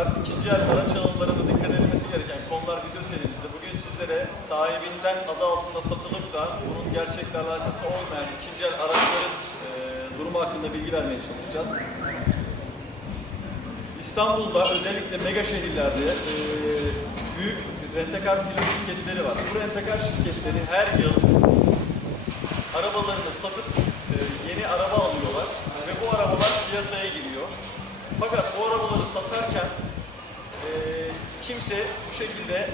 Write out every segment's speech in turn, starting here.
ikinci el araç alımlarında dikkat edilmesi gereken konular video serimizde. Bugün sizlere sahibinden adı altında satılıp da bunun gerçekle alakası olmayan ikinci el araçların e, durumu hakkında bilgi vermeye çalışacağız. İstanbul'da özellikle mega şehirlerde e, büyük rentekar filo şirketleri var. Bu rentekar şirketleri her yıl arabalarını satıp e, yeni araba alıyorlar ve bu arabalar piyasaya giriyor. Fakat bu arabaları satarken kimse bu şekilde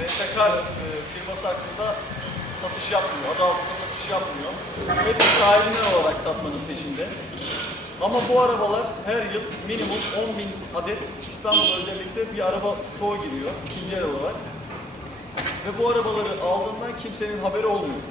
rentekar e, firması hakkında satış yapmıyor, adı altında satış yapmıyor. Hep sahibinden olarak satmanın peşinde. Ama bu arabalar her yıl minimum 10 bin adet İstanbul'da özellikle bir araba stoğu giriyor ikinci el olarak. Ve bu arabaları aldığından kimsenin haberi olmuyor.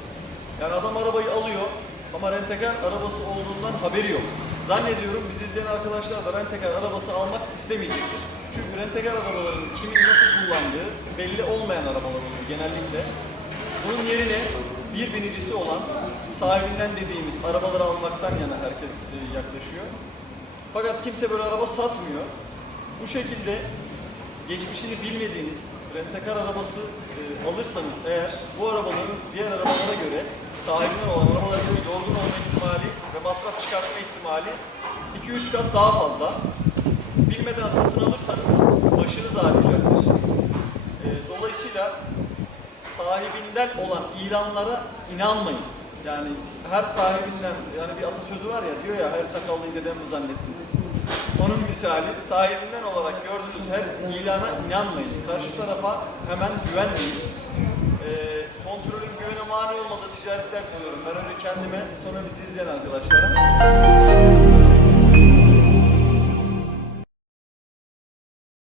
Yani adam arabayı alıyor ama rentekar arabası olduğundan haberi yok. Zannediyorum bizi izleyen arkadaşlar da rentekar arabası almak istemeyecektir. Çünkü rentekar arabaların kimin nasıl kullandığı belli olmayan arabalar oluyor genellikle. Bunun yerine bir binicisi olan sahibinden dediğimiz arabaları almaktan yana herkes e, yaklaşıyor. Fakat kimse böyle araba satmıyor. Bu şekilde geçmişini bilmediğiniz rentekar arabası e, alırsanız eğer bu arabaların diğer arabalara göre sahibinden olan arabalara göre yorgun olma ihtimali ve masraf çıkartma ihtimali 2-3 kat daha fazla. Bilmeden satın alırsanız başınız ağrıyacaktır. E, dolayısıyla sahibinden olan ilanlara inanmayın. Yani her sahibinden, yani bir atasözü var ya diyor ya her sakallıyı dedem mi zannettiniz? Onun misali sahibinden olarak gördüğünüz her ilana inanmayın. Karşı tarafa hemen güvenmeyin yolda ticaretler koyuyorum. Ben önce kendime, sonra bizi izleyen arkadaşlara.